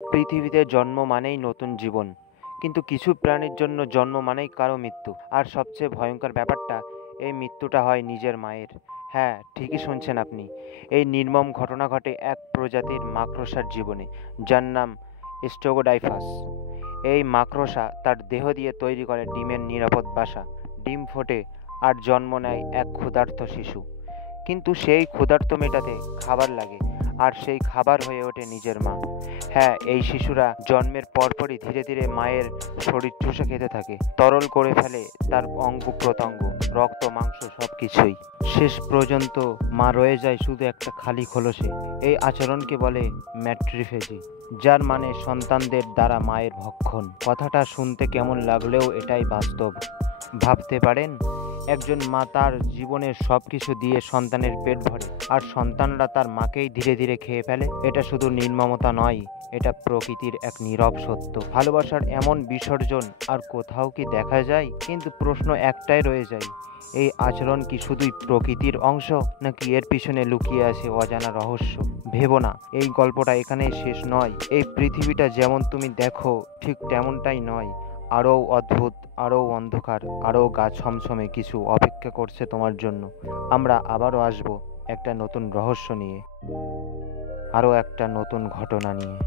পৃথিবীতে জন্ম মানেই নতুন জীবন, কিন্তু কিছু প্রাণীর জন্য জন্ম মানেই কারো মৃত্যু। আর সবচেয়ে ভয়ঙ্কর ব্যাপারটা, এই মৃত্যুটা হয় নিজের মায়ের। হ্যাঁ, ঠিকই শুনছেন আপনি। এই নির্মম ঘটনা ঘটে এক প্রজাতির মাকড়সার জীবনে, যার নাম স্টেগোডাইফাস। এই মাকড়সা তার দেহ দিয়ে তৈরি করে ডিমের নিরাপদ বাসা। ডিম ফোটে আর জন্ম নেয় এক ক্ষুধার্ত শিশু। কিন্তু সেই ক্ষুধার্ত মেটাতে খাবার লাগে, আর সেই খাবার হয়ে ওঠে নিজের মা। হ্যাঁ, এই শিশুরা জন্মের পরপরই ধীরে ধীরে মায়ের শরীর চুষে খেতে থাকে, তরল করে ফেলে তার অঙ্গ প্রত্যঙ্গ, রক্ত মাংস সবকিছুই। শেষ পর্যন্ত মা রয়ে যায় শুধু একটা খালি খোলসে। এই আচরণকে বলে ম্যাট্রিফেজি, যার মানে সন্তানদের দ্বারা মায়ের ভক্ষণ। কথাটা শুনতে কেমন লাগলেও এটাই বাস্তব। ভাবতে পারেন, একজন মা তার জীবনের সবকিছু দিয়ে সন্তানের পেট ভরে, আর সন্তানরা তার মাকেই ধীরে ধীরে খেয়ে ফেলে। এটা শুধু নির্মমতা নয়, এটা প্রকৃতির এক নীরব সত্য। ভালোবাসার এমন বিসর্জন আর কোথাও কি দেখা যায়? কিন্তু প্রশ্ন একটাই রয়ে যায়, এই আচরণ কি শুধুই প্রকৃতির অংশ, নাকি এর পিছনে লুকিয়ে আছে অজানা রহস্য? ভেবো না, এই গল্পটা এখানেই শেষ নয়। এই পৃথিবীটা যেমন তুমি দেখো ঠিক তেমনটাই নয়। আরও অদ্ভুত, আরও অন্ধকার, আরও গা ছমছমে কিছু অপেক্ষা করছে তোমার জন্য। আমরা আবারও আসবো একটা নতুন রহস্য নিয়ে, আরও একটা নতুন ঘটনা নিয়ে।